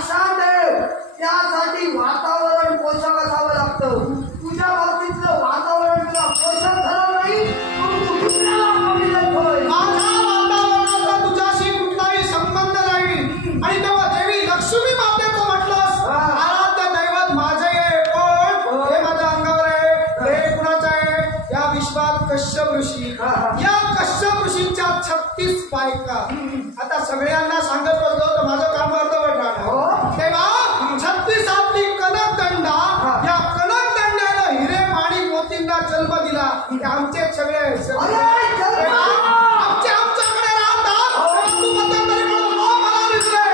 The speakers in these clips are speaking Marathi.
लक्षात ठेव, त्यासाठी वातावरण पोषक असावं लागतं. तुझ्या बाबतीतलं वातावरण तुला पोषक झालं नाही म्हणून तू दुसऱ्याला कमी लेखतोय. माझ्या वातावरणाचा तुझ्याशी कुठलाही संबंध नाही. आणि तेव्हा देवी लक्ष्मी मातेचं म्हटलंस, आराध्य दैवत माझे आहे. कोण? हे माझ्या अंगावर आहे. हे कुणाचं आहे? या विश्वात कश्यप ऋषी. या कश्यप ऋषींच्या 36 बायका. आता सगळ्यांना सांगत बसलो तर माझं काम अर्धवट राहणार. तेव्हा 36वी कनकदंडा, या कनकदंड्यानं हिरे माणिक मोतींना जन्म दिला. ते आमचे सगळे आमच्याकडे राहतात. तू मध्यंतरी म्हणून मला दिसले.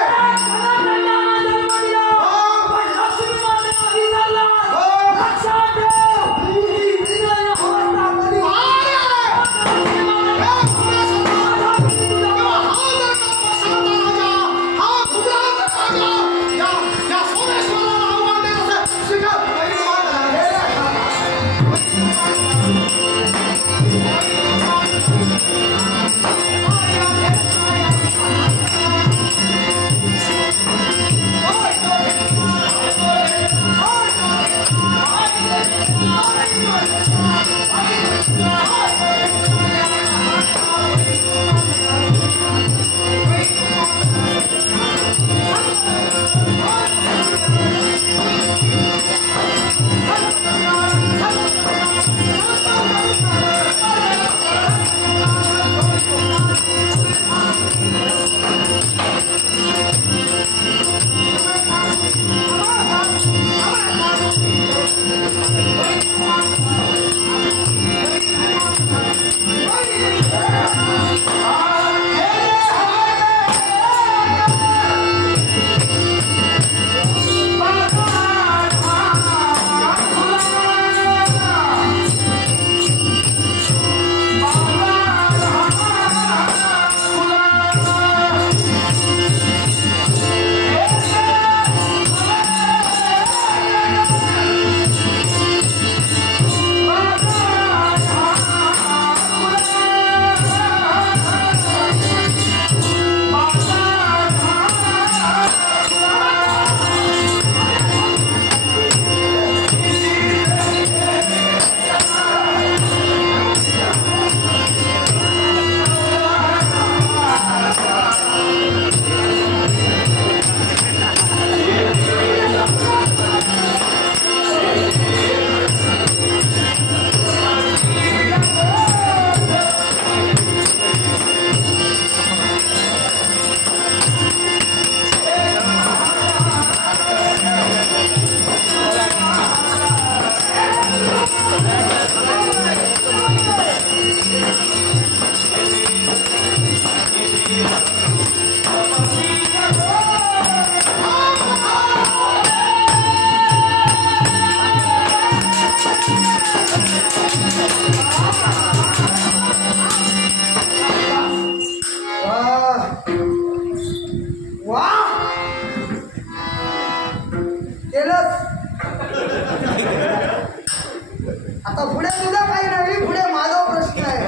आता पुढे तुझा काही नाही, पुढे माझा प्रश्न आहे.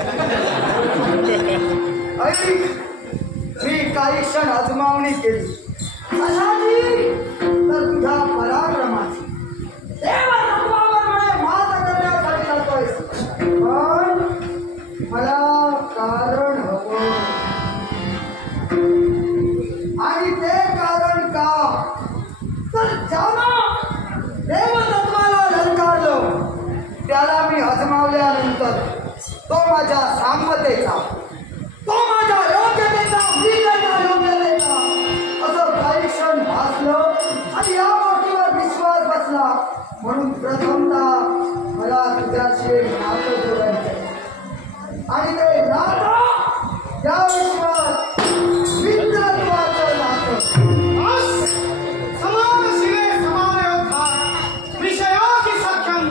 मी काही क्षण अजमावणी केली कशाची तर तुझ्या पराक्रमाची. देवतत्वावर मात करण्यासाठी जातोय, पण मला कारण हवं. आणि ते कारण का तर ज्यानं देवतत्वाला ललकारलं त्याला मी अजमावल्यानंतर तो माझ्या सामर्थ्याचा, तो माझ्या योग्यतेचा, मी त्याच्या योग्यतेचा असं काही क्षण भासलं आणि या गोष्टीवर विश्वास बसला. म्हणून प्रथमतः मला तुझ्याशी नातं जोडायचं आणि ते नातं या विश्वात मित्रत्वाचं नातं. समान शिवे समान योद्धा विषयाची सख्यम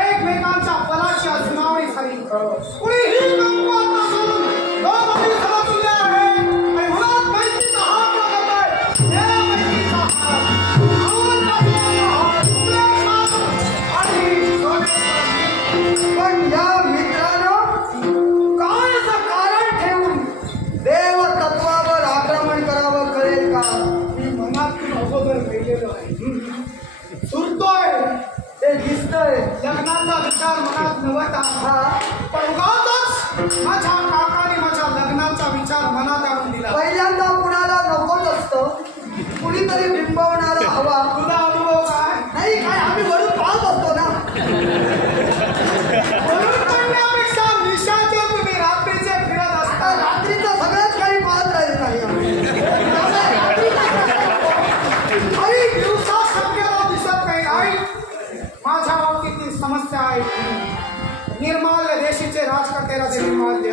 एकमेकांच्या पलाची अजमावणी झाली. कुणीही कमकुवत नसून दोघंही समतुल्य आहे आणि मुळात मैत्रीचा हात लागतोय. या मैत्रीचा हात आणि पण या मित्रानं काय असं कारण ठेवून देव मेलेलो आहे. सुरतोय ते दिसतंय. लग्नाचा विचार मनात नव्हता, हा पण उगाचच माझ्या काकाने माझ्या लग्नाचा विचार मनात आणून दिला. पहिल्यांदा कुणाला नकोच असतं, कुणीतरी बिंबवणारा हवा. तुझा अनुभव काय? नाही काय, आम्ही वरून पाहत असतो ना. वरून पडण्यापेक्षा निशाचे तुम्ही रात्रीचे फिरत आता असता. रात्रीचं सगळंच काही पाहत राहिलं नाही आम्ही. आई दिवसा शक्यता दिसत नाही. आई माझ्या बाबतीतली समस्या आहे. निर्माल्य देशीचे राजकर्ते राजे निर्माल्य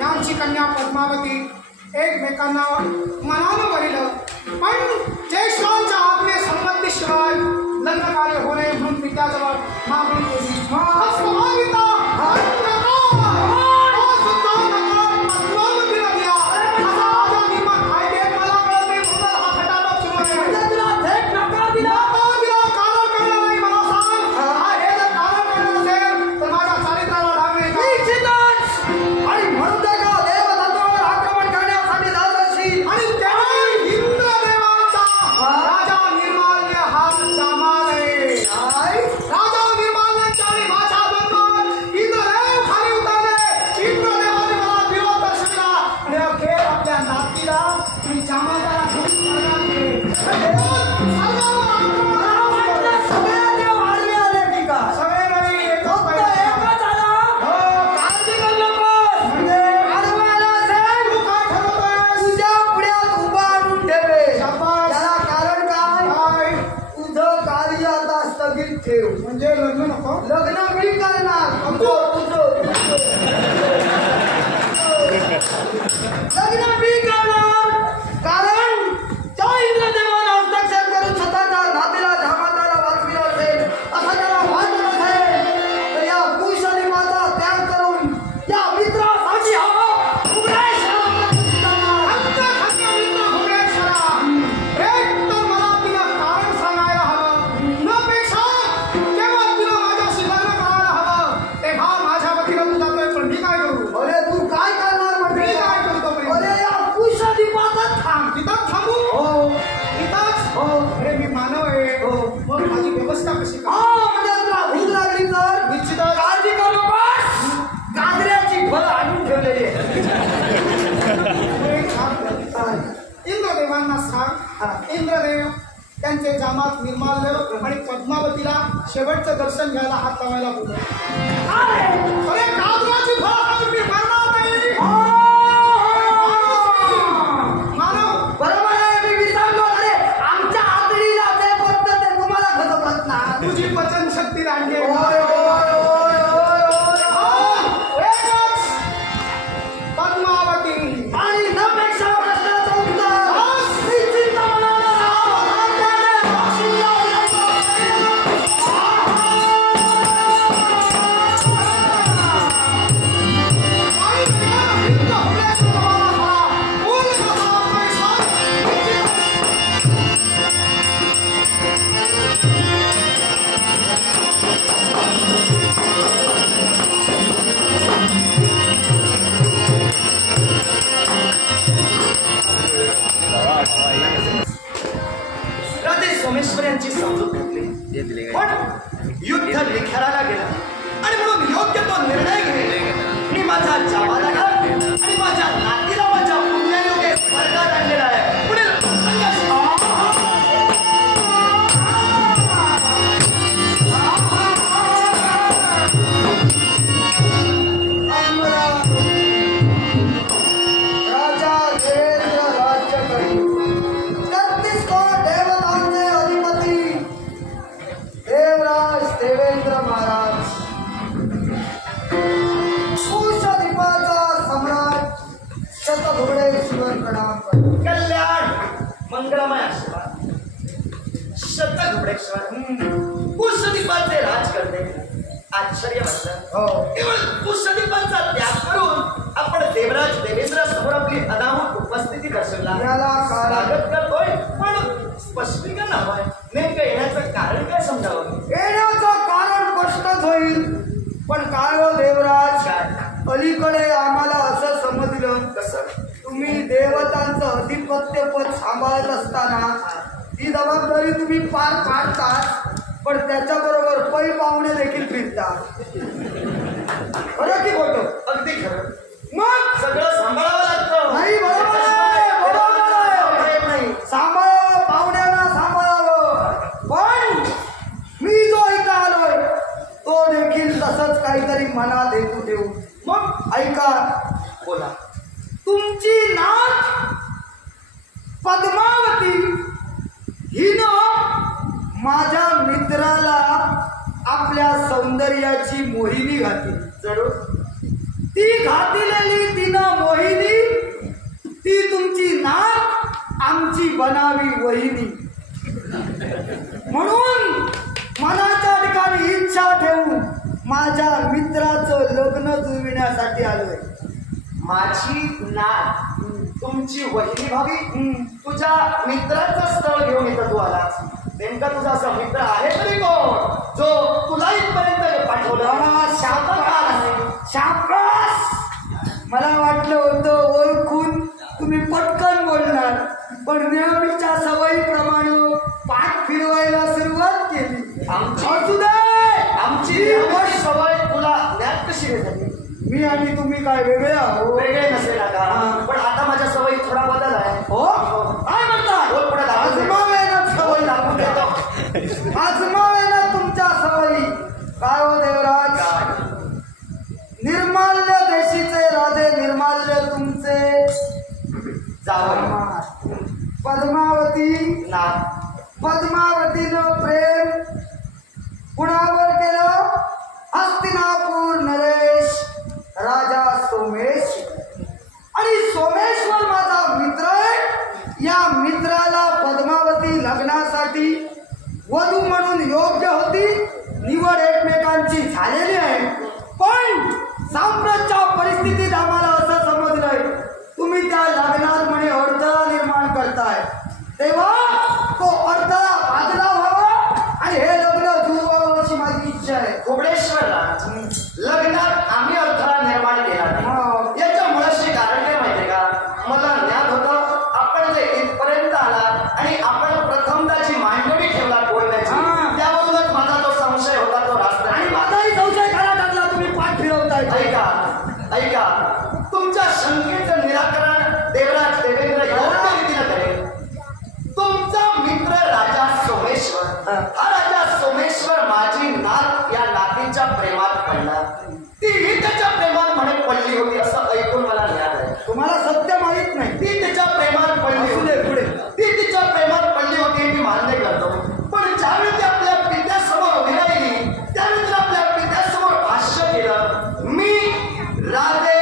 यांची कन्या पद्मावती एकमेकांना मनानं पाहिलं, पण ज्येष्ठांच्या आज्ञे संबंधीशिवाय लग्न कार्य होणे म्हणून पित्याजवळ मागणी केली. पद्मावतीला सुद्धा नकार पद्मावतीला दिला. असा माझा नियम आहे. मला कळत नाही म्हणून हा खटाटोप सुरू आहे. तुला थेट नकार दिला. नकार दिला. कारण कळलं नाही. मला सांग, हे जर कारण कळलं नसेल तर माझ्या चारित्र्याला डाग नाही का? निश्चितच. आणि म्हणून ते का देवतत्वावर आक्रमण करण्यासाठी जात असेल. आणि त्यावेळी इंद्रदेवांचा राजा निर्माल्य हा जमाल आहे. काय? राजा निर्माल्यांच्या आणि माझ्या दरम्यान इंद्रदेव खाली उतरले. इंद्रदेवाने मला विरोध दर्शवला आणि अखेर आपल्या नातीला आणि जमादाला घेऊन स्वर्गात गेले. स्वर्गावर आक्रमण वाटलं सगळे देव आडवे आले की काय? सगळे नाही, एकच फक्त पाहिजे. एकच आला. हो, काळजी करू नकोस. म्हणजे आडवा आला असेल, तू काय ठरवतोयस? तुझ्या पुढ्यात उभा आणून ठेवे. शाबास. त्याला कारण काय? काय? तुझं कार्य आता स्थगित ठेव. म्हणजे लग्न नको? लग्न मी करणार. लग्न मी करणार. कारण त्या इंद्रदेवानं हस्तक्षेप करून स्वतःच्या नातीला जमाताला वाचविलं असेल असं त्याला वाटत असेल तर या कुशलिमाचा त्याग करून या मित्रासाठी हवा अरे तू काय करणार म्हणजे? अरे या कुशलिमाचा थांब. व्यवस्था कशी हा म्हणजे तुला भूक लागली तर निश्चितच. काळजी करू नकोस. गाजऱ्याची फळं आणून ठेवलेली आहे. इंद्रदेवांना सांग. इंद्रदेव त्यांचे जामात निर्माल्य आणि पद्मावतीला शेवटचं दर्शन घ्यायला हात लावायला बोलले. अरे गाजराची फळं खाऊन मी मरणार नाही. मानव बरोबर आहे. मी विसरलो. अरे आमच्या आतडीला ते पडतं ते तुम्हाला खतपत ना. तुझी पचन शक्ती रांगे. ओय, ओय, ओय, ओय, ओय. एकच पद्मावती आणि नपेक्षा प्रश्नाचं उत्तर. निश्चित मनाला आपल्याला बक्षीस द्यावं राजे सोमेश्वर यांची समजूत घेतली, पण युद्ध निखराला गेलं आणि म्हणून योग्य तो निर्णय घेतले. मी माझ्या जमादाला आणि माझ्या नातीला माझ्या पुण्यायोगे स्वर्गात आणलेला आहे. पुढील राजा देवेंद्र राज्य करी. 33 कोट देवतांचे अधिपती देवराज देवेंद्र महाराज. कुशलिमाचा सम्राट शतघोडेश्वर प्रणाम करतो. कल्याण मंगलमय आशीर्वाद. शतघोडेश्वर कुशदीपाचे राज करते. आश्चर्य वाटलं. हो. केवळ कुशदीपांचा त्याग करून आपण देवराज देवेंद्र समोर आपली अनाहूत उपस्थिती दर्शवला. याला कारण स्वागत करतोय, पण स्पष्टीकरण हवंय. नेमकं येण्याचं कारण काय समजावं? येण्याचं कारण स्पष्टच होईल. पण काय हो देवराज, काय? अलीकडे आम्हाला असं समजलं कसं? तुम्ही देवतांचं अधिपत्यपद सांभाळत असताना ती जबाबदारी तुम्ही पार पाडतात, पण त्याच्याबरोबर पै पाहुणे देखील फिरतात. खरं की खोटं? अगदी खरं. मग सगळं सांभाळावं लागतं. नाही, बरोबर आहे, बरोबर आहे. नाही सांभाळावं, पाहुण्यांना सांभाळावं. पण मी जो इथं आलोय तो देखील तसंच काहीतरी मनात हेतू ठेवू. मग ऐका, बोला. तुमची नात पद्मावती हिनं माझ्या मित्राला आपल्या सौंदर्याची मोहिनी घातली. जरूर. ती घातलेली तिनं मोहिनी, ती तुमची नात आमची बनावी वहिनी. म्हणून मनाच्या ठिकाणी इच्छा ठेवून माझ्या मित्राचं लग्न जुळविण्यासाठी आलोय. माझी नात तुमची वहिनी भावी, तुझ्या मित्राचं स्थळ घेऊन इथं तू आलास. नेमका तुझा असा मित्र आहे तरी कोण जो तुला इथपर्यंत पाठवलं? शाबास. मला वाटलं होतं ओळखून तुम्ही पटकन बोलणार, पण नेहमीच्या सवयीप्रमाणे पाठ फिरवायला सुरुवात केली. असू दे. आमची सवय तुला ज्ञात कशी झाली? मी आणि तुम्ही काय वेगळे आहो? वेगळे नसेल का, पण आता माझ्या सवयी थोडा बदल आहे. हो, काय म्हणता? आजमावेना सवयी लागू देतो. आजमावेना तुमच्या सवयी. काय हो देवराज? निर्माल्य देशीचे राजे, निर्माल्य तुमचे जावई. पद्मावती नात. पद्मावतीनं प्रेम कुणावर केलं? हस्तिनापूर नरेश राजा सोमेश्वर. आणि सोमेश्वर माझा मित्र आहे. या मित्राला पद्मावती लग्नासाठी वधू म्हणून योग्य होती. निवड एकमेकांची झालेली आहे. पण साम्राज्याच्या परिस्थितीत आम्हाला असं समजलंय तुम्ही त्या लग्नात म्हणे अडथळा निर्माण करताय, तेव्हा तो अडथळा बाजूला व्हावा आणि हे लग्न जुळवावं अशी माझी इच्छा आहे. घोडेश्वरला लग्नात आम्ही अडथळा निर्माण केला नाही. याच्या मुळाशी कारण काय माहितीये का? मला ज्ञान होतं आपण जे इथपर्यंत आला आणि आपण प्रथमताची मांडणी ठेवला बोलण्याची, त्यावरूनच माझा तो संशय होता तो रास्ता. आणि माझाही संशय खरा टाकला. तुम्ही पाठ फिरवताय. ऐका, तुमच्या शंकेचं निराकरण देवराज देवेंद्र योग्य रीतीनं करेल. तुमचा मित्र राजा सोमेश्वर, हा राजा सोमेश्वर माझी नात या नातीच्या प्रेमात पडला. ती त्याच्या प्रेमात म्हणे पडली होती असं ऐकून मला ज्ञान आहे. तुम्हाला सत्य माहित नाही. ती त्याच्या प्रेमात पडली होती. पुढे ती तिच्या प्रेमात पडली होती मी मान्य करतो. पण ज्यावेळी ती आपल्या पित्यासमोर उभी राहिली, त्यावेळी तिला आपल्या पित्यासमोर भाष्य केलं, मी राजे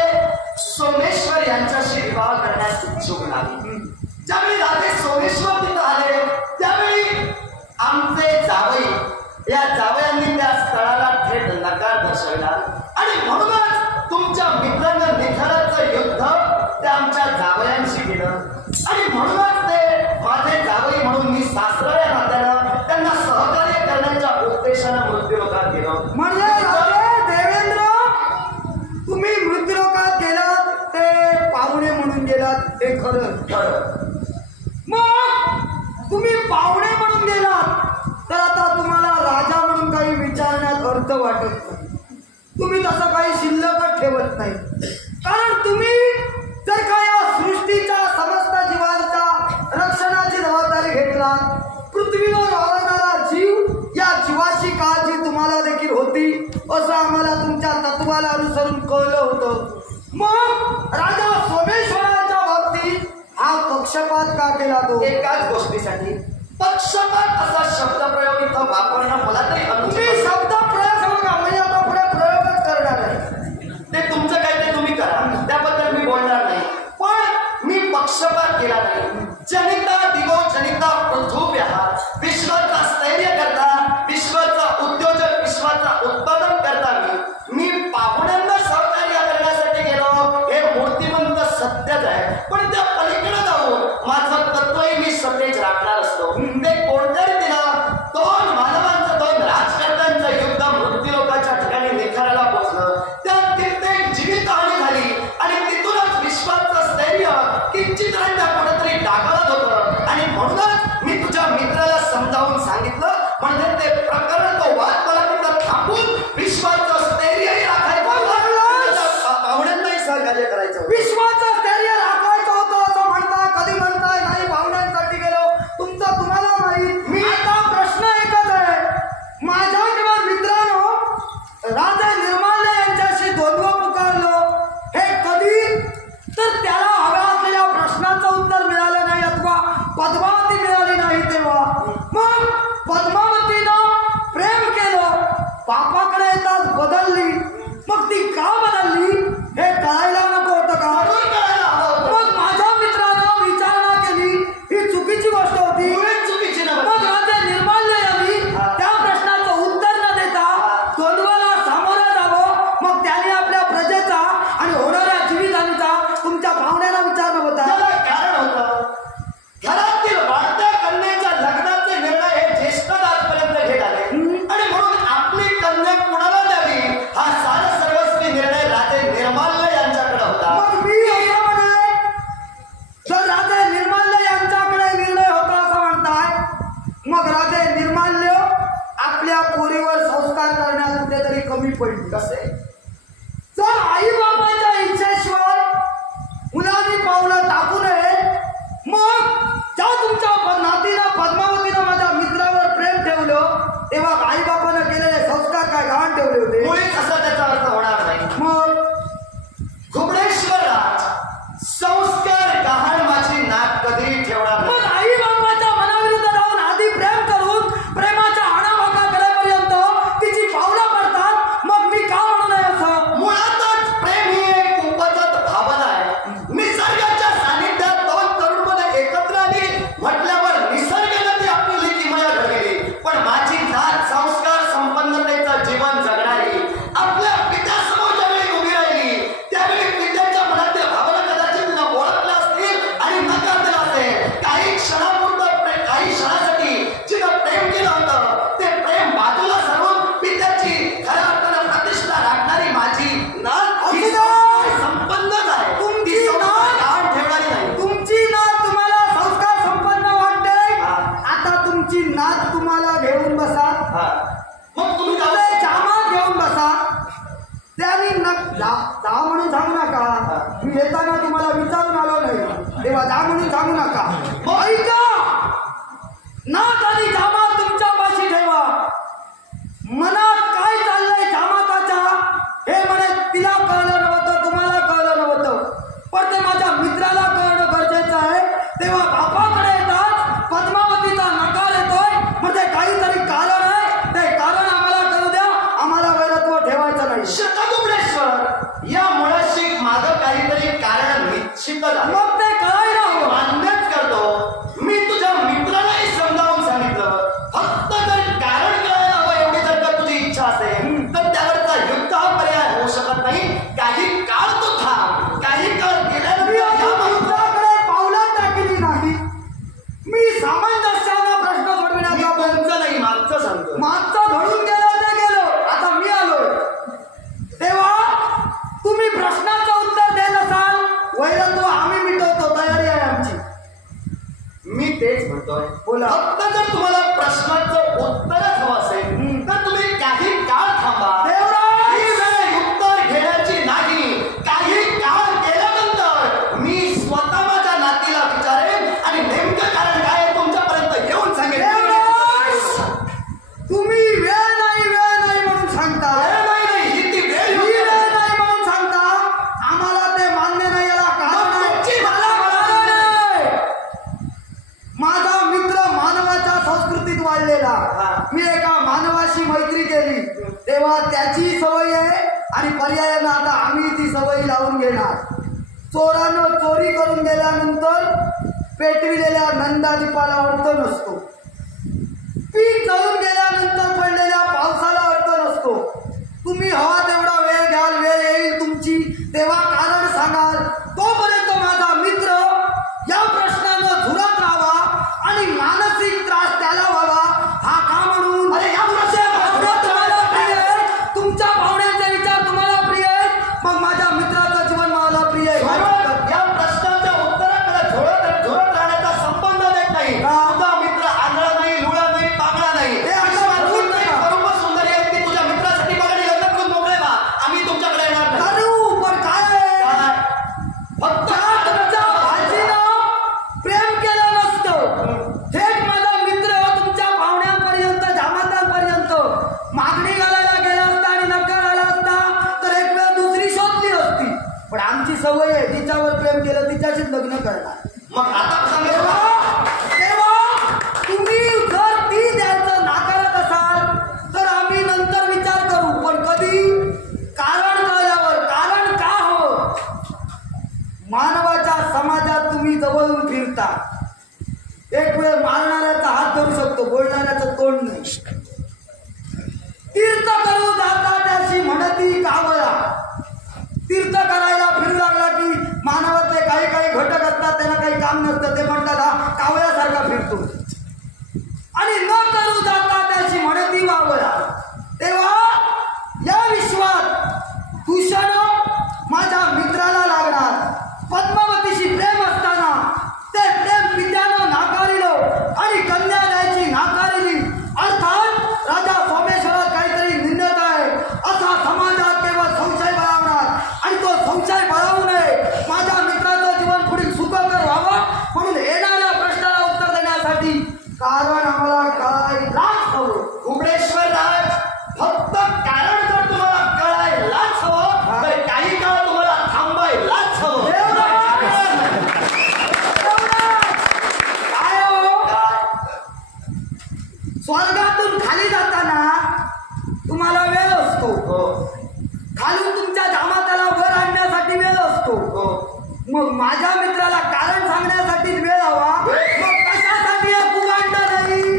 सोमेश्वर यांच्याशी विवाह करण्यास इच्छुक नाही. ज्यावेळी राजे सोमेश्वर तिथं आले त्यावेळी आमचे जावई, या जावयांनी त्या स्थळाला थेट नकार दर्शवला. आणि म्हणूनच तुमच्या मित्रांनं निखाराचं युद्ध त्या आमच्या जावयांशी केलं. आणि म्हणूनच ते माझे जावई म्हणून मी सासरा या नात्यानं त्यांना सहकार्य करण्याच्या उद्देशानं मृत्यूलोकात गेलो. म्हणजे देवेंद्र, तुम्ही मृत्यूलोकात गेलात ते पाहुणे म्हणून गेलात, हे खरं. मग तुम्ही पाहुणे म्हणून गेलात तर आता तुम्हाला राजा म्हणून काही विचारण्यात अर्थ वाटत नाही. तुम्ही तसं काही शिल्लकच ठेवत नाही. कारण तुम्ही जर का या सृष्टीच्या समस्त जीवांच्या रक्षणाची जबाबदारी घेतला, पृथ्वीवर वावरणारा जीव या जीवाची काळजी तुम्हाला देखील होती असं आम्हाला तुमच्या तत्वाला अनुसरून कळलं होतं. मग राजा सोमेश्वराच्या बाबतीत हा पक्षपात का केला? तो एकाच गोष्टीसाठी. पक्षपात असा शब्दप्रयोग इथं वापरणं मला तरी तुम्ही शब्द प्रयोग बघा, म्हणजे आता पुढे प्रयोगच करणार आहे. ते तुमचं काय ते तुम्ही करा, त्याबद्दल मी बोलणार नाही. पण मी पक्षपात केला नाही. जनिता दिवो जनिता पृथ्व्या, विश्वाचा स्थैर्य करता, विश्वाचा उद्योजक, विश्वाचा उत्पादन करता मी पाहुण्यांना सहकार्य करण्यासाठी गेलो. हे मूर्तिमंत सत्यच आहे. पण त्या पलीकडे जाऊन माझं तत्वही मी सतेज राखणार असतो. ते कोणत्याही दिना सांगितलं म्हणजे ते प्रकरण तो वाद मला कुठं थांबून विश्वाचं स्थैर्यही राखायचं पाहुण्यांनाही सहकार्य करायचं होतं. विश्वाचं स्थैर्य राखायचं होतं असं म्हणता कधी म्हणताय नाही पाहुण्यांसाठी गेलो तुमचं तुम्हाला माहीत. मी आता प्रश्न एकच आहे माझ्या किंवा मित्रांनो राजे निर्माल्य यांच्याशी द्वंद्व पुकारलं हे कधी तर त्याला हव्या असलेल्या प्रश्नाचं उत्तर मिळालं नाही अथवा पद्मावती मिळाली नाही तेव्हा मग पद्मावतीनं प्रेम केलं पापाकडे येताच बदलली मग ती का बदलली हे कळायला नको होतं का. मग माझ्या मित्रानं विचारणा केली ही चुकीची गोष्ट होती चुकीची ना मग राजे निर्माल्य यांनी त्या प्रश्नाचं उत्तर न देता द्वंद्वाला सामोरं जावं मग त्याने आपल्या प्रजेचा आणि होणाऱ्या जीवितहानीचा तुमच्या भावनेला विचारणं होता. त्याला कारण होतं घरातील वाढत्या कन्येच्या लग्नाचे निर्णय हे ज्येष्ठ दासपर्यंत घेत आले आणि म्हणून आपली कन्या कुणाला द्यावी हा सारा सर्वस्वी निर्णय राजे निर्माल्य यांच्याकडे होता. मग मी असं म्हणेन जर राजे निर्माल्य यांच्याकडे निर्णय होता असं म्हणताय मग राजे निर्माल्य आपल्या पोरीवर संस्कार करण्यात कुठेतरी कमी पडली. कसे जर आई बाबाच्या इच्छेशिवाय मुलांनी पावलं टाकू नये मग ज्या तुमच्या नातीनं पद्मावतीनं माझ्या मित्रावर प्रेम ठेवलं तेव्हा आई बाबानं केलेले संस्कार काय गहाण ठेवले होते. मुळीच असा त्याचा अर्थ होणार नाही. मग घुबडेश्वर राज संस्कार गहाण माझी नात कधीही ठेवणार नाही. मग आई बाबाच्या मनाविरुद्ध जाऊन आधी प्रेम करून प्रेमाच्या आणाभाका करेपर्यंत तिची पावलं पडतात मग मी का म्हणू नये असं. मुळातच प्रेम ही एक उपजत भावना आहे. निसर्गाच्या सानिध्यात दोन तरुण मुलं एकत्र आली म्हटल्यावर निसर्गाने ती आपली लिखिमया घडली पण माझी नात संस्कार संपन्नतेचं जीवन जगणारी आपल्या पित्यासमोर ज्यावेळी उभी राहिली त्यावेळी पित्याच्या मनातील भावना कदाचित तिनं ओळखल्या असतील आणि नकार दिला असेल. काही काही क्षणासाठी जिनं प्रेम केलं होतं ते प्रेम बाजूला सारून पित्याची खऱ्या अर्थानं प्रतिष्ठा राखणारी माझी नात ही संस्कार संपन्नच आहे. तुमची ती संस्कार नात- गहाण ठेवणारी नाही. तुमची नात तुम्हाला संस्कार संपन्न वाटते आता तुमची नात तुम्हाला घेऊन बसा मग तुम्ही तुमचे जामात घेऊन बसा त्यांनी जा म्हणून सांगू नका मी येताना तुम्हाला विचारून आलो नाही तेव्हा जा म्हणून सांगू नका. ऐका नात आणि जामात तुमच्या पाशी ठेवा मनात काय चाललंय जामाताच्या हे म्हणे तिला कळलं नव्हतं तुम्हाला कळलं नव्हतं पण ते माझ्या मित्राला कळणं गरजेचं आहे. तेव्हा बापाकडे येतात पद्मावतीचा नकार येतोय म्हणजे काहीतरी कारण आहे ते कारण आम्हाला कळू द्या आम्हाला वैरत्व ठेवायचं नाही. शतगुबळेश्वर या मुळाशी मागं काहीतरी कारण निश्चितच आहे. मग ते कळायला हवं. मान्यच करतो मी तुझ्या मित्रालाही समजावून सांगितलं फक्त जर कारण कळायला हवं एवढी जर का तुझी इच्छा असेल तर त्यावरचा युद्ध हा पर्याय होऊ शकत नाही. काही काळ तू थांब काही काळ मी गेल्यानंतर मित्राकडे पावलं टाकली नाही मी सामंजस्यानं प्रश्न सोडविण्याचा तुमचं नाही मागचं सांगतो. मागचं घडून गेलं ते गेलं आता मी आलोय तेव्हा तुम्ही प्रश्नाचं उत्तर देत असाल वैरत्व आम्ही मिटवतो तयारी आहे आमची. मी तेच म्हणतोय बोला. फक्त जर तुम्हाला प्रश्नाचं उत्तरच हवं असेल तर तुम्ही काही काळ थांबा. देवराज! ही वेळ उत्तर घेण्याची नाही. काही काळ गेल्यानंतर मी स्वतः माझ्या नातीला विचारेन आणि नेमकं कारण काय आहे तुमच्यापर्यंत येऊन सांगेन. देवराज! तुम्ही वेळ नाही म्हणून सांगता नाही ही ती वेळ ही वेळ नाही म्हणून सांगता आम्हाला ते मान्य नाही याला कारण आहे. तुमची मला कळलं नाही. माझा मित्र मानवाच्या संस्कृतीत वाढलेला मी एका मानवाशी मैत्री केली तेव्हा त्याची सवय आहे आणि पर्यायानं आता आम्ही ती सवय लावून घेणार. चोरानं चोरी करून गेल्यानंतर पेटविलेल्या नंदादीपाला अर्थ नसतो पीक जळून गेल्यानंतर पडलेल्या पावसाला अर्थ नसतो. तुम्ही हवा तेवढा वेळ घ्याल वेळ येईल तुमची तेव्हा कारण सांगाल तोपर्यंत माझा मित्र या प्रश्नानं झुरत राहावा आणि मानसिक त्रास त्याला व्हावा हा का म्हणून. अरे या भावना तुम्हाला प्रिय आहे तुमच्या भावनेचे विचार तुम्हाला प्रिय आहेत मग माझ्या मित्राचं जीवन मला प्रिय आहे. या प्रश्नाच्या उत्तराकडे झोळत राहण्याचा संबंध देत नाही. का? तुझा मित्र तिच्यावर प्रेम केलं तिच्याशीच लग्न करणार. मग आता सांगा तेव्हा तुम्ही जर ती द्यायचं नाकारत असाल तर आम्ही नंतर विचार करू, पण कधी कारण कळल्यावर. कारण का हो, मानवाच्या समाजात तुम्ही जवळून फिरता. एक वेळ मारणाऱ्याचा हात धरू शकतो, बोलणाऱ्याचं तोंड नाही. तीर्थ करू जाता त्याशी म्हणती कावळा. तीर्थ करायला फिरू लागला की मानवातले काही काही घटक असतात, त्यांना काही काम नसतं, ते म्हणतात हा कावळ्यासारखा फिरतो. आणि न करू जाता त्याशी म्हणती वावळा. तेव्हा या विश्वात दूषण माझ्या मित्राला लागणार. पद्मावतीशी प्रेम असताना ते प्रेम पित्यानं नाकारिलो आणि कन्या द्यायची नाकारिली. अर्थात राजा सोमेश्वरात काहीतरी निंदत आहे असा समाजात केवळ संशय बळावणार. आणि तो संशय बळावू नये, माझ्या मित्राचं जीवन पुढील सुखकर व्हावं म्हणून येणाऱ्या प्रश्नाला उत्तर देण्यासाठी कारण आम्हाला कळायलाच हवं. कुबडेश्वर राज, फक्त कारण जर तुम्हाला कळायलाच हवं तर काही काळ तुम्हाला थांबायलाच हवं. काय हो, स्वर्गातून खाली जाताना तुम्हाला वेळ असतो, खालून तुमच्या जामाताला वर आणण्यासाठी वेळ असतो. मग माझ्या मित्राला कारण सांगण्यासाठी वेळ हवा. मग कशासाठी हे कुभांड नाही,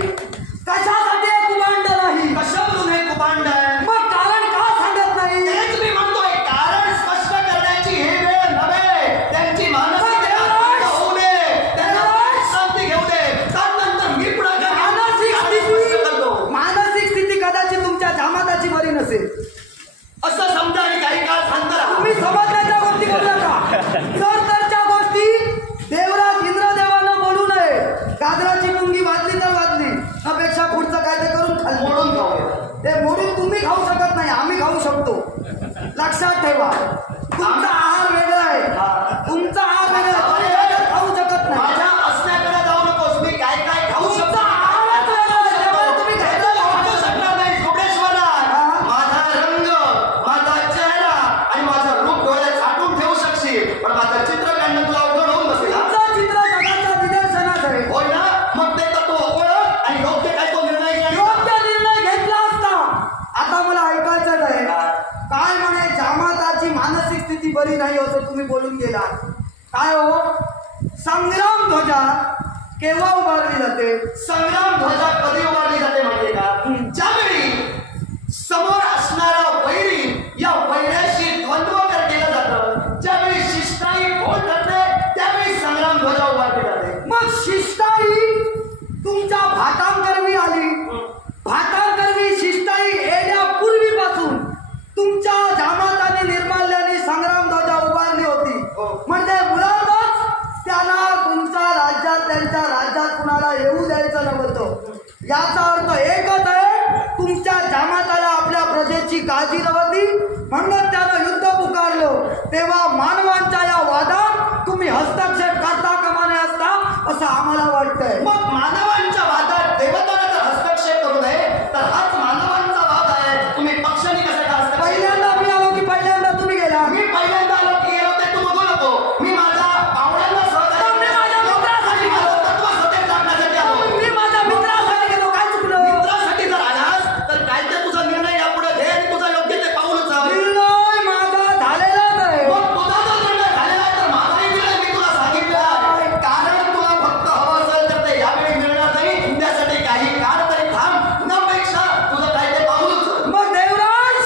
कशासाठी हे कुभांड नाही, कशावरून हे कुभांड आहे? मग कारण का सांगत नाही? तेच मी म्हणतोय, कारण स्पष्ट करण्याची ही वेळ नव्हे. त्यांची मानसिकता होऊ दे, त्यांना शांती घेऊ दे, त्यानंतर मी पुढे मानसिक स्थिती कदाचित तुमच्या जामाताची बरी नसेल असं समजा आणि काही काळ शांत राहा. तुम्ही समजण्याच्या गोष्टी बोलू नका. तरच्या गोष्टी देवराज इंद्रदेवानं बोलू नये. गाजराची मुंगी वाजली तर वाजली, त्यापेक्षा पुढचं काय ते करून मोडून खाऊया. ते मोडून तुम्ही खाऊ शकत नाही, आम्ही खाऊ शकतो. लक्षात ठेवा, तुमचा आहार वेगळा आहे, तुमचा आहार वेगळा आहे. तुम्ही वेगळं खाऊ शकत नाही. माझ्या असण्याकडे जाऊ नकोस, मी काय काय खाऊ शकतो. तुमचा आहारच वेगळा आहे, त्यामुळे तुम्ही खायला खाऊ शकणार नाही. कुबडेश्वरा, माझा रंग, माझा चेहरा आणि माझं रूप डोळ्यात साठवून ठेवू शकशील, पण माझं चित्र काढणं तुला अवघड होऊन बसेल. तुमचं चित्र जगाच्या निदर्शनात आहे. होय ना? मग ते तर तो ओळख आणि योग्य काय तो निर्णय घ्या. योग्य निर्णय घेतला असता. आता मला ऐकायचं आहे, काय म्हणे जामाताची मानसिक स्थिती बरी नाही असं तुम्ही बोलून गेला. काय हो, संग्राम ध्वजा केव्हा उभारली जाते? संग्राम ध्वजा कधी उभारली जाते माहितीये का? ज्यावेळी समोर असणारा वैरी या वैऱ्याशी द्वंद्व केलं जातं, ज्यावेळी शिष्टाई बोल ठरते त्यावेळी संग्राम ध्वजा उभारली जाते. मग शिष्टाई तुमच्या भाटांकरवी आली. भाटांकरवी शिष्टाई येण्यापूर्वीपासून तुमच्या जामाताने निर्माल्याने संग्राम ध्वजा उभारली होती. म्हणजे मुळातच त्यांना तुमच्या राज्यात, त्यांच्या राज्यात कुणाला येऊ द्यायचं नव्हतं. याचा अर्थ एकच आहे, तुमच्या जामाताला आपल्या प्रजेची काळजी नव्हती, म्हणून त्यानं युद्ध पुकारलं. तेव्हा मानवांच्या या वादात तुम्ही हस्तक्षेप करता कामा नये असता असं आम्हाला वाटतंय. मग मानवांच्या वादात देवताने जर हस्तक्षेप करू नये तर हाच मानवांचा वाद आहे. तुम्ही पक्षाने कसं का हस्तक्षेप? पहिल्यांदा मी आलो की पहिल्यांदा तुम्ही गेला? मी पहिल्यांदा आलो की गेलो ते तू बघू नको. मी माझ्या पाहुण्यांना सहकार्य, मी माझ्या मित्रासाठी माझं तत्व सत्य टाकण्यासाठी आलो. मी माझ्या मित्रासाठी गेलो. काय चुकलं? मित्रासाठी जर आलास तर काय ते तुझा निर्णय यापुढे घे आणि तुझा योग्य ते पाऊल उचल. निर्णय माझा झालेलाच आहे. मग तुझा जर निर्णय झालेला आहे तर माझाही निर्णय मी तुला सांगितलेला आहे. कारण तुला फक्त हवं असेल तर ते यावेळी मिळणार नाही. त्यासाठी काही काळ तरी थांब, नपेक्षा तुझं काय ते पाऊल उचल. मग देवराज,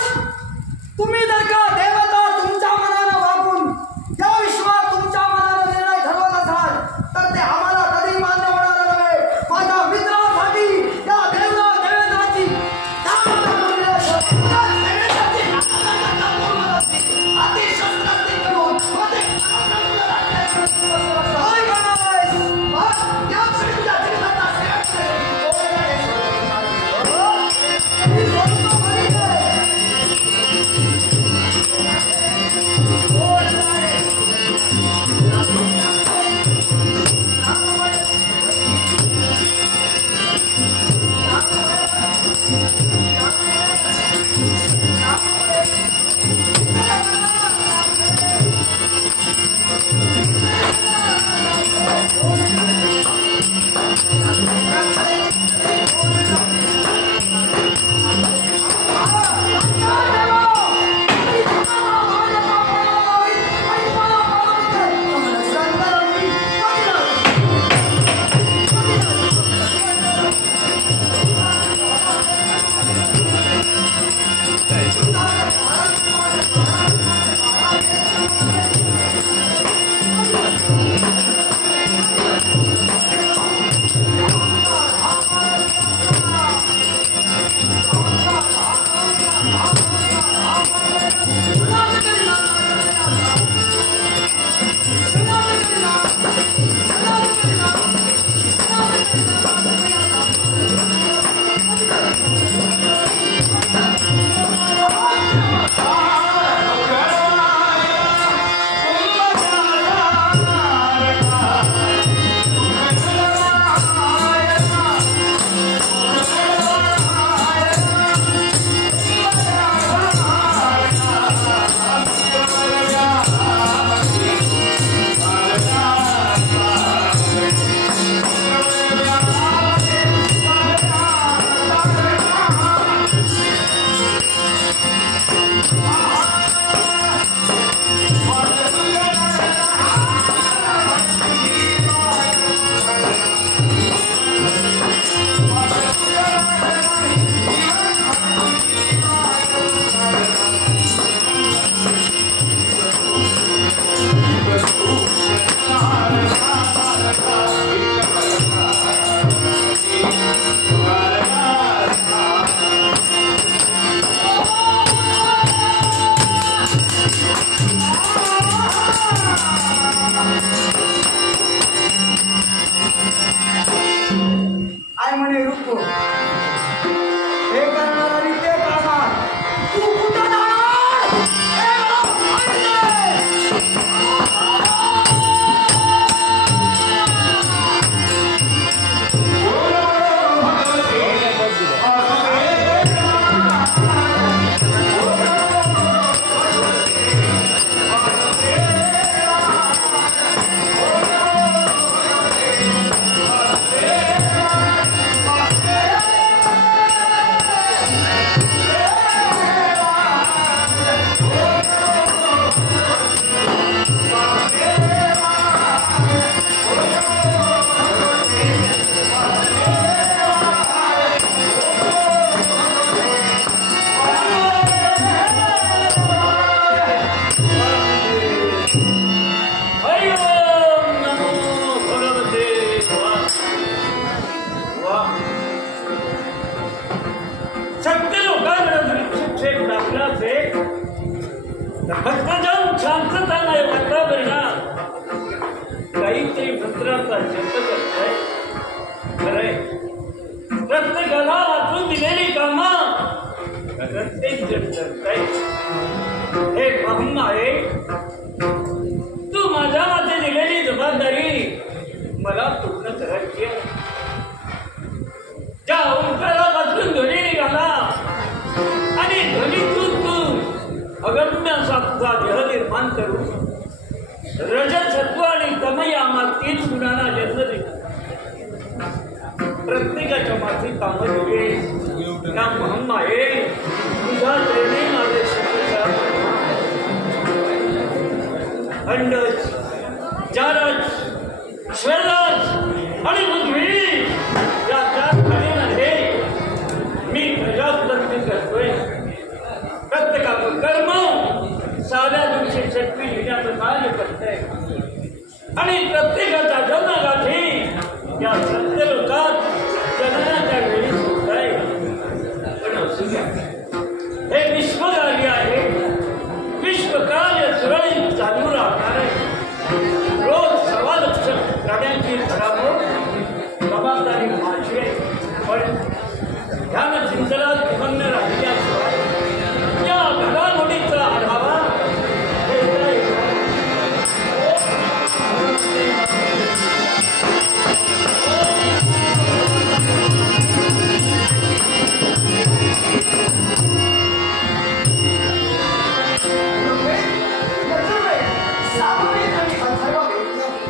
तुम्ही जर का देवता तुमच्या मनानं वागून या विश्वात तुमच्या मनानं निर्णय ठरवत असाल तर ते आम्हाला कधी मान्य होणार नव्हे. माझ्या मित्रासाठी या देवेंद्राची हे करणार आणि ते करणार. तू कुठं जाणार? हे मला माहिती भक्तजन शांतता नाही वातावरणात काहीतरी मंत्राचा जप करताय. खरंय, प्रत्येकाला वाचून दिलेली कामं प्रत्येक जण करताय. हे पाहून आहे, तू माझ्या माथे दिलेली जबाबदारी मला पूर्ण करायची आहे. ज्या ओंकारापासून ध्वनी निघाला आणि ध्वनीतून तू अगम्याचा तुझा देह निर्माण करून रजसत्व आणि तम या तीन गुणांना जन्म दिला. प्रत्येकाच्या माथी कामं दिले ना महम आहे. तुझा चरणी माझे अंडज, जारज, श्वेरज आणि पृथ्वी या चार खाणीमध्ये मी प्रजापती करतोय. प्रत्येकाचं कर्म साध्या दिवशी शक्ती लिहिण्याचं कार्य करतंय आणि प्रत्येकाचा जन्मगाठी या सत्य लोकात जन्माच्या वेळी होत आहे. पण असू द्या, हे विश्वकार्य आहे. विश्वकार्य सुरळीत चालू राहणार आहे. रोज 1.25 प्राण्यांची घडामोड जबाबदारी माझी आहे. पण ध्यान चिंतनात निमग्न राहिल्याशिवाय या घडामोडीचा आढावा घेता येत नाही.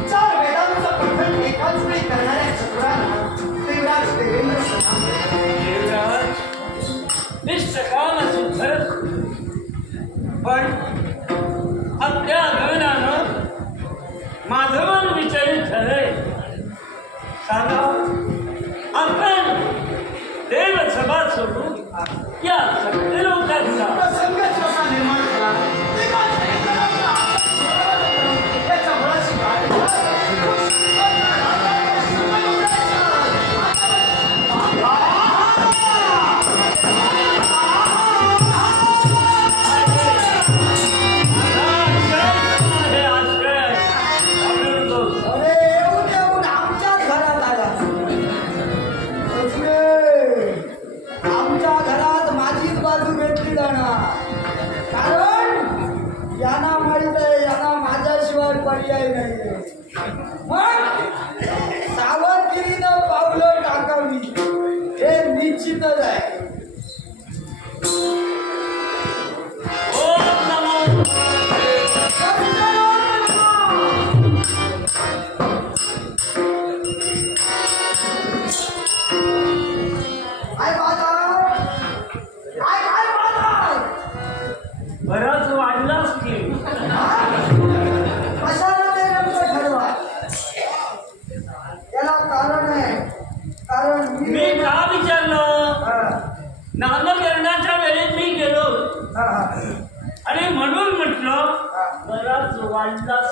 चार वेदांचं पठण एकाच वेळी करणाऱ्या चतुरांना देवराज देवेंद्र सलाम. देवराज निष्ठकाम सुधरत, पण आपल्या गगनानं माझं मन विचलित झालंय. सांगा, आपण देवसभा सोडून या सत्य लोकांचा प्रसंग कसा निर्माण झाला ते माझ्या एकराला याच्या मुळाशी काय पर्याय नाही. मग सावधगिरीनं पावलं टाकावी हे निश्चितच आहे. बराच वाढलाच की मी का विचारलं? नामकरणाच्या वेळेत मी गेलो आणि म्हणून म्हटलं बराच वाढलाच.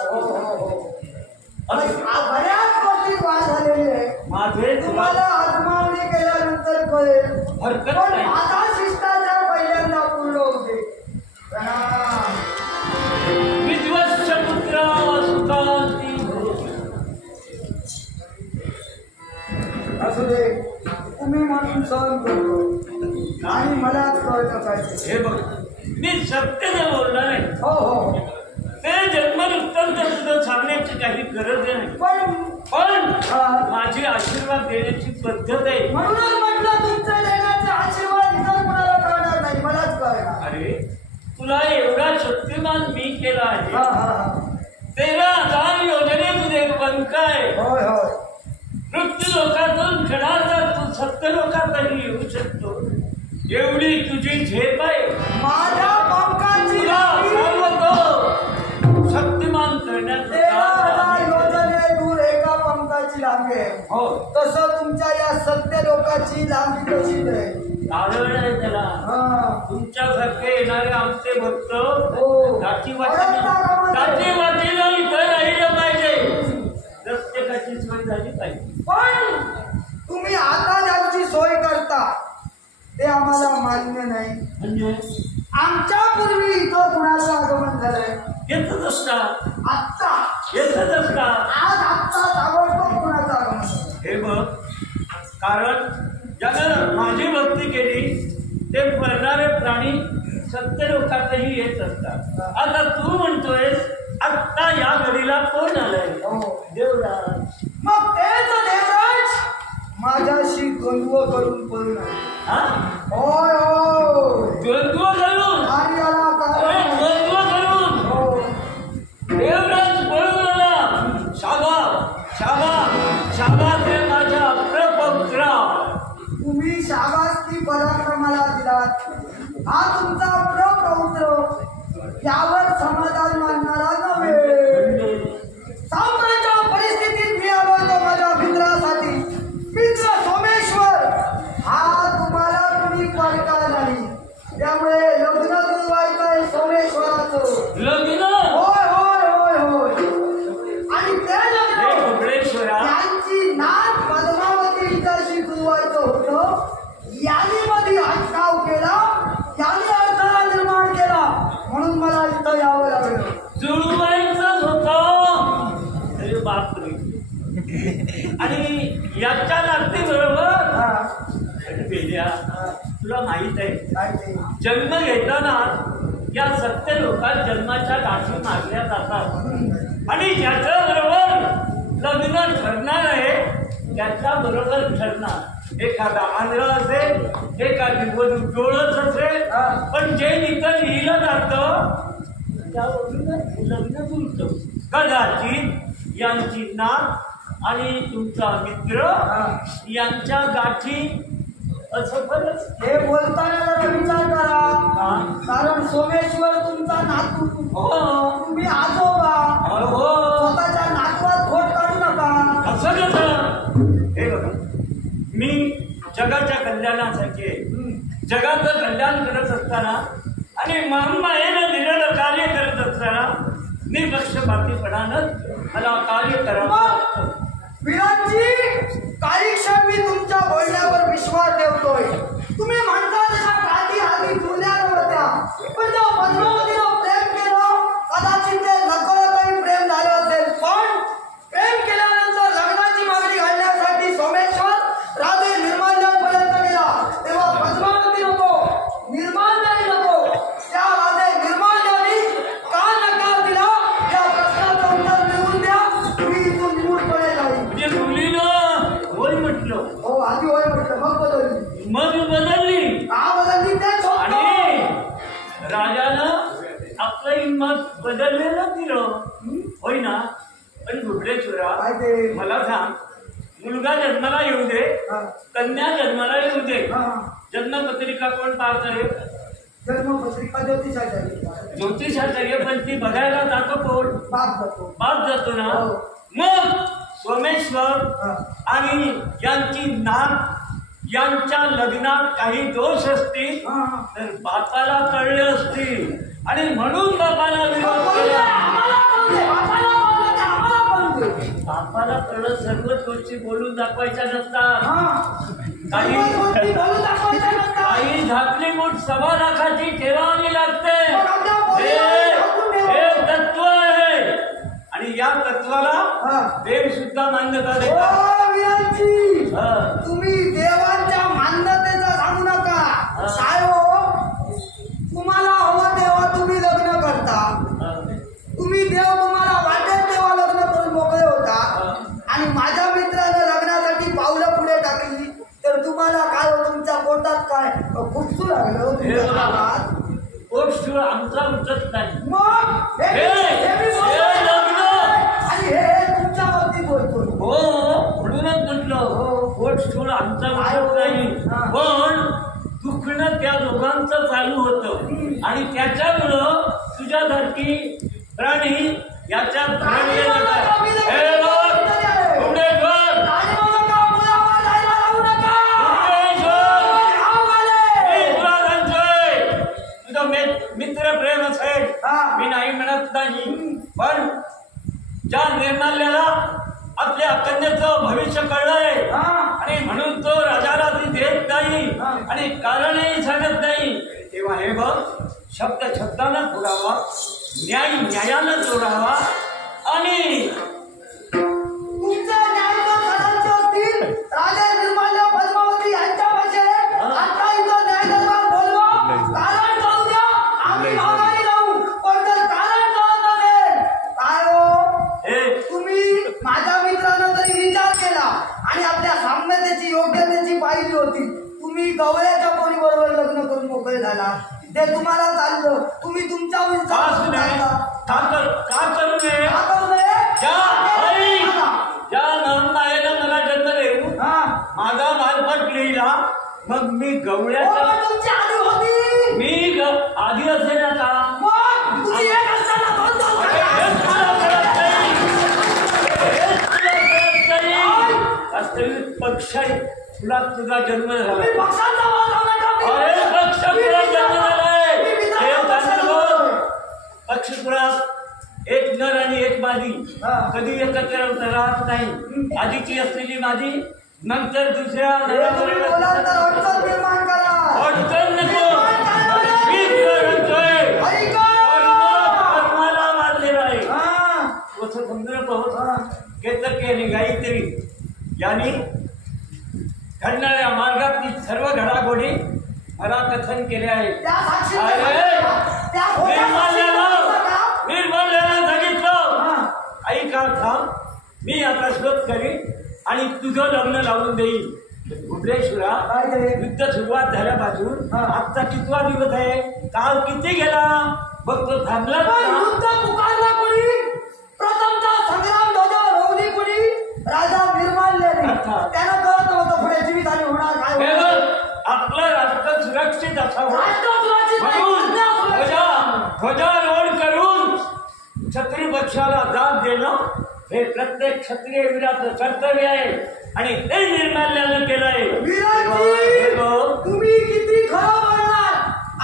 बऱ्याच गोष्टी वाद झालेली आहे. माझे तुम्हाला आत्मावली केल्यानंतर कळेल. हरकत पण नाही. आता शिष्टाचार पहिल्यांदा पूर्ण होते. विध्वस्त पुत्र सुखांती असू दे, तुम्ही म्हणून सहन करतो आणि मलाच कळलं पाहिजे. हे बघ, मी सत्य बोलणार आहे. हो हो ते जन्मवृत्तांत सुद्धा सांगण्याची काही गरज नाही. पण माझी आशीर्वाद देण्याची पद्धत आहे. म्हणूनच म्हटलं तुमच्या देण्याचा आशीर्वाद इतर कुणाला कळणार नाही, मलाच कळणार. अरे तुला एवढा शक्तिमान मी केला आहे. हा हा हा 13,000 योजने तुझे पंख आहे. होय होय मृत्यू लोकातून क्षणाचा तू सत्य लोकातही येऊ शकतो. एवढी तुझी झेप आहे. माझ्या पंखाची तुला सर्वतो शक्तिमान करण्यात 13,000 योजने दूर एका पंखाची लांबी आहे. हो तसं तुमच्या या सत्य लोकाची लांबी कशी आहे? कारण आहे त्याला. हा. तुमच्यासारखे येणारे आमचे भक्त हो. गाठी वाटीला इथं राहिलं पाहिजे. प्रत्येकाची सोय झाली पाहिजे. पण तुम्ही आता ज्यांची सोय करता ते आम्हाला मान्य नाही. म्हणजे आमच्या पूर्वी इथं कुणाचं आगमन झालंय? येतच असतात. आत्ता येतच असतात. आज आत्ता ताबडतोब कुणाचं आगमन झालं? हे बघ, कारण ज्यानं माझी भक्ती केली ते मरणारे प्राणी सत्य लोकातही येत असतात. आता तू म्हणतोयस आत्ता या घडीला कोण आलंय? हो. देवराज. मग तेच देवराज माझ्याशी द्वंद्व करून पळून आले. हा? होय होय द्वंद्व घालून. आणि याला अरे, कारण द्वंद्व घालून हो देवराज पळून आला. शाबास शाबास शाबास रे माझ्या प्रपक्रा. तुम्ही शाबासकी पराक्रमाला दिलात. हा तुमचा प्रपौत्र यावर समाधान मानणारा नव्हे. साम्राज्याच्या परिस्थितीत मी आलो होतो माझ्या मित्रासाठी. मित्र सोमेश्वर हा तुम्हाला तुम्ही पारखा नाही. त्यामुळे लग्न जुळवायचंय सोमेश्वराचं. लग्न. होय होय होय होय आणि ते हे लग्न कुबळेश्वरा, यांची नात पद्मावती हिच्याशी जुळवायचं होतं. यांनी मध्ये अटकाव केला. यांनी अडथळा निर्माण केला. म्हणून मला इथं यावं लागलं. जुळवायचंच होतं. अरे बापरे. आणि याच्या नाती बरोबर हा, बेल्या, तुला माहित आहे काय ते? जन्म घेताना या सत्य लोकात जन्माच्या गाठी मारल्या जातात. आणि ज्याच्या बरोबर लग्न ठरणार आहे त्याच्या बरोबर ठरणार. एखादा आंध्र असेल, एखादी वधू डोळच असेल, पण जे इथं लिहिलं जातं त्यावरूनच लग्न जुळतं. कदाचित यांची नात आणि तुमचा मित्र यांच्या गाठी असं फरक. हे बोलताना जरा विचार करा. कारण सोमेश्वर तुमचा नातू, हो तुम्ही आजोबा. हो स्वतःच्या नातवात खोट काढू नका. असं कसं? हे बघा, मी जगाच्या कल्याणासाठी आहे. जगाचं कल्याण करत असताना आणि महामायेनं दिलेलं कार्य करत असताना निपक्षपातीपणानं मला कार्य करावं लागतं. विराटजी, काही क्षण मी तुमच्या बोलण्यावर विश्वास ठेवतोय. तुम्ही म्हणता तशा गाठी आधी जुळल्या नव्हत्या. पण त्या पद्मावतीनं प्रेम केलं. कदाचित ते नकळतही प्रेम झालं असेल. पण प्रेम केल्यानंतर लग्नाची मागणी घालण्यासाठी सोमेश्वर राजे निर्माल्यापर्यंत गेला. तेव्हा पद्मावती नको, निर्माल्याही नको. त्या राजे निर्माल्याने का नकार दिला या प्रश्नाचं उत्तर मिळवून द्या. तुम्ही इथून निमूटपणे जाईल. म्हणजे मुलीनं होय म्हटलं. हो आधी होय म्हटलं, मग बदलली. मग बदलली. का बदलली तेच होतं. आणि राजानं आपलं हिंमत बदललेलं दिलं. होय ना? पण घुबडेश्वरा, काय ते? मला सांग, मुलगा जन्माला येऊ दे, हा, कन्या जन्माला येऊ दे, हा. जन्मपत्रिका कोण पाहत आहे? जन्मपत्रिका ज्योतिषाचार्य. ज्योतिषाचार्य. पण ती बघायला जातो कोण? बाप जातो. बाप जातो ना. हो. मग सोमेश्वर हा. आणि यांची नात यांच्या लग्नात काही दोष असतील हा. तर बापाला कळले असतील आणि म्हणून बापाला विरोध बोलू दे, केला. आम्हाला बोलू दे. बापाला बोलू दे, आम्हाला बोलू दे. बापाला कळलं सर्वच गोष्टी बोलून दाखवायच्या नसतात. हा. काही सर्व गोष्टी बोलून दाखवायच्या नसतात. काही झाकली मूठ 1.25 लाखाची ठेवावी लागते. पण आपल्या हे बोलण्यावर ठाकून हे ठेवा. तत्व आहे आणि या तत्वाला हा. देव सुद्धा मान्यता देतात. ओ विराटजी, हा. तुम्ही देवांच्या मान्यते काय खुपसू लागलं तुमच्या कामात? पोट आमचा उठत नाही. मग हे लग्न. आणि हे तुमच्या बाबतीत बोलतो. हो म्हणूनच म्हटलं पोट स्थूळ आमचा उठत नाही. पण दुखणं त्या दोघांचं चालू होतं आणि त्याच्यामुळं तुझ्यासारखी प्राणी याच्यात रडले जातात. हे बघ, मुंडेश्वर, तुला सांगतोय, तुझं मित्र प्रेम असेल, मी नाही म्हणत नाही, पण ज्या निर्माल्याला आपल्या कन्याचं भविष्य कळलंय आणि म्हणून तो राजाला ती देत नाही आणि कारणही सांगत नाही, तेव्हा हे बघ, शब्द शब्दानं जोडावा, न्याय न्यायानं जोडावा आणि तुमचे न्याय जर करायचे असतील राजा निर्माल्य पद्मावती यांच्या पाहिजे. आता इथं न्याय दरबार बोलवा, कारण कळू द्या, आम्ही माघारी जाऊ. पण जर कारण कळत नसेल काय हो, तुम्ही माझ्या मित्रानं जरी विचार केला आणि आपल्या साम्यतेची योग्यतेची पाहिली होती, तुम्ही गवळ्याच्या पोरीबरोबर लग्न करून मोकळे झाला. ते तुम्हाला चाललं, तुम्ही तुमच्या का करू नये? ज्या नामायेनं मला जन्म देऊ, माझा मालपट लिहिला, मग मी गवळ्याचा तुमची आधी होती. मी आधी असेल आता. मग तुम्ही एक असताना दोन दोन अरे, हेच तुला कळत नाही. हेच तुला कळत नाही. वास्तविक पक्ष आहे, तुला तुझा जन्म झाला. तुम्ही पक्षांचा वाद लावू नका. अरे पक्ष तुला जन्म झालाय. हे जाणून बघ. पक्ष तुला एक नर आणि एक मादी कधी एकत्र राहत नाही. आधीची असलेली मादी नंतर दुसऱ्या तुम्ही बोलाल तर अडचण निर्माण करा. अडचण नको. मी तुला सांगतोय, कर्माला मानलेला आहे. असं समजून पाहत केतकेने गायत्री यांनी घडणाऱ्या मार्गातली सर्व घडामोडी मला कथन केले आहे. त्या साक्षी निर्मल्याला सांगितलं, ऐका थांब, मी आता शोध करीन आणि तुझं लग्न लावून देईन. भुवनेश्वरा, युद्ध सुरुवात झाल्यापासून आजचा कितवा दिवस आहे? काल किती गेला? बघ तो थांबला. युद्ध पुकारला कोणी? प्रथमतः संग्राम ध्वजावर होऊनी कोणी? राजा निर्माल्याने. त्यानं कळत होतं पुढे जीवितहानी होणार काय होणार. आपलं राष्ट्र सुरक्षित असावं राष्ट्र सुरक्षित नाही, म्हणून ध्वजारोहण करून शत्रुपक्षाला जाग देणं हे प्रत्येक क्षत्रिय वीराचं कर्तव्य आहे आणि ते निर्माल्यानं केलंय. वीराजी, तुम्ही किती खरं बोलणार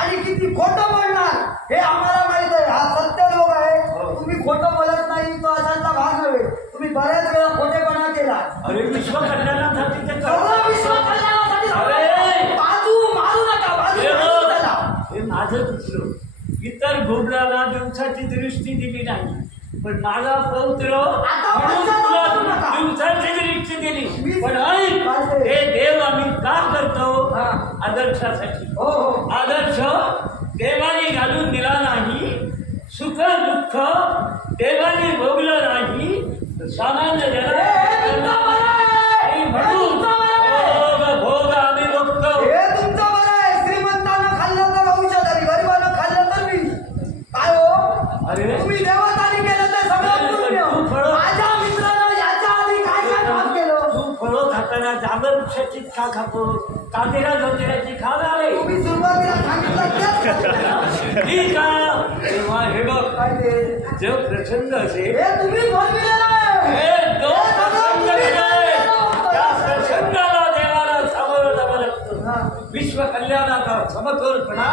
आणि किती खोटं बोलणार हे आम्हाला माहित आहे. हा सत्य लोक आहे. तुम्ही खोटं बोलत नाही तो अशांचा भाग नव्हे. तुम्ही बऱ्याच वेळा खोटेपणा केला. अरे विश्व कल्याणासाठी ते सगळं विश्व कल्याणासाठी बाजू मारू नका. बाजू हे माझं दुसरं. इतर भोगल्याला दिवसाची दृष्टी दिली नाही, पण माझा पौत्र म्हणून तुला दिवसाची दृष्टी दिली. पण हे देव आम्ही का करतो? आदर्शासाठी. आदर्श देवाने घालून दिला नाही, सुख दुःख देवाने भोगलं नाही, सामान्य जनाला म्हणून भोग आम्ही बघतो. हे तुमचं बरं आहे. श्रीमंतानं खाल्लं तर औषध आणि गरिबानं खाल्लं तर मी काय हो. अरे तुम्ही देवतानी केलं ते सगळं पुण्य. माझ्या मित्रानं याच्या आधी काय काय काम केलं. तू फळं खाताना जांभळ वृक्षाची खा खातो, कातेरा जोतेऱ्याची खा झाले. तुम्ही सुरुवातीला सांगितलं तेच ठीक आहे. तेव्हा हे बघ, काय ते जो प्रसंग असेल हे तुम्ही बनविलेलं आहे. हे जो प्रसंग आहे, त्या प्रसंगाला देवाला सामोरं जावं लागतं. विश्व कल्याणाचा समतोलपणा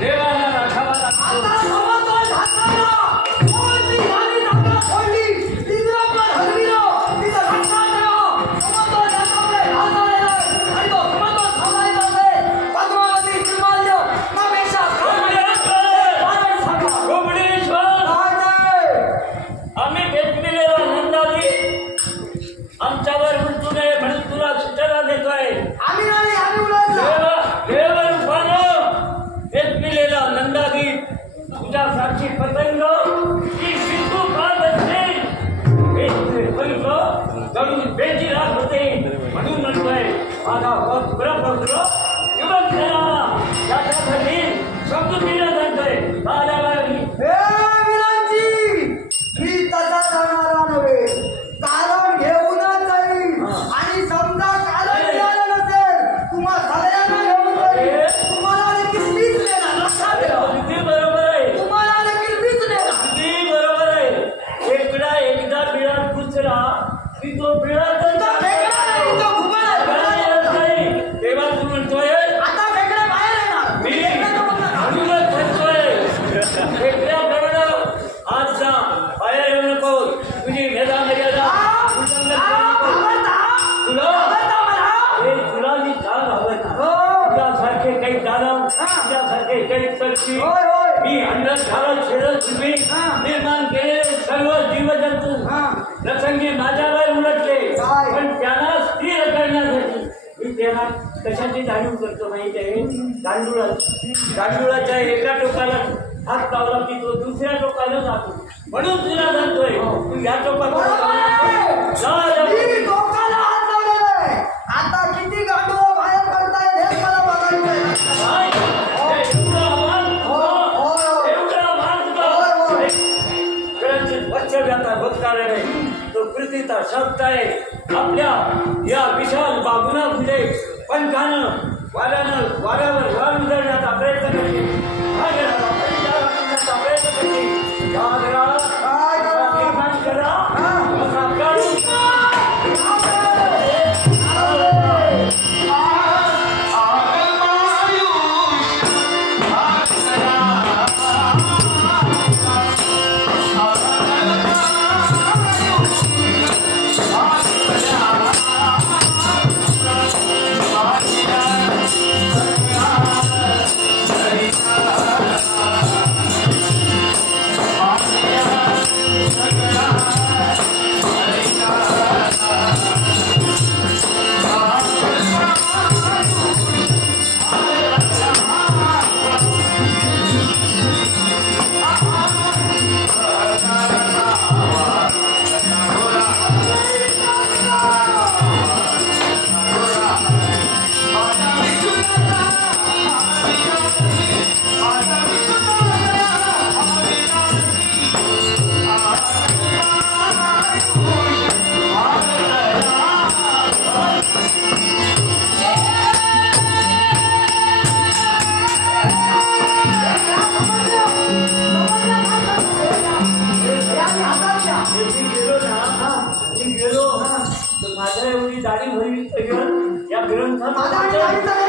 देवाला राखावा लागतो. आता समतोल ढासळला. कोणती गाडी ढासळा फोडली, तिथं पण हलविलं, तिथं लक्षात ठेवा. समतोल ढासळले, ढासळलेलं आहे. आणि तो समतोल थांबायचा असेल, पद्मावती निर्माल्य नापेक्षा कारण सांगा. भुवनेश्वर, आम्ही भेटलेला नंदादी आमच्यावर उलटू नये म्हणून तुला सूचना देतोय. आम्ही नाही, आम्ही उलटलं. देवरूपानं भेटलेला नंदादी तुझ्यासारखी पतंग की सिंधू पाहत असेल, गळून बेची राहत होते म्हणून म्हणतोय माझा पत्र करते होय, होय. मी अंधकारा छेडत तुम्ही निर्माण केले सर्व जीवजंतू प्रसंगी माझ्यावर उलटले काय? पण त्यांना स्थिर करण्यासाठी मी त्यांना कशाची जाणीव करतो माहिती आहे गांडुळाच्या एका टोकाला हात लावला की तो दुसऱ्या टोकाला जातो म्हणून तुला जातोय तू या मी टोकाला हात लावलेला आहे. आता किती गांडूळ बाहेर करतायत हेच मला बघायचं आहे. तो कृतीचा शब्द आहे आपल्या या विशाल बाबुनापुढे पंखानं वाऱ्यावर वार उधळण्याचा प्रयत्न करते प्रयत्न करते निर्माण करा असा काढून गेलो तर माझ्या एवढी दाढी भरली या ग्रंथात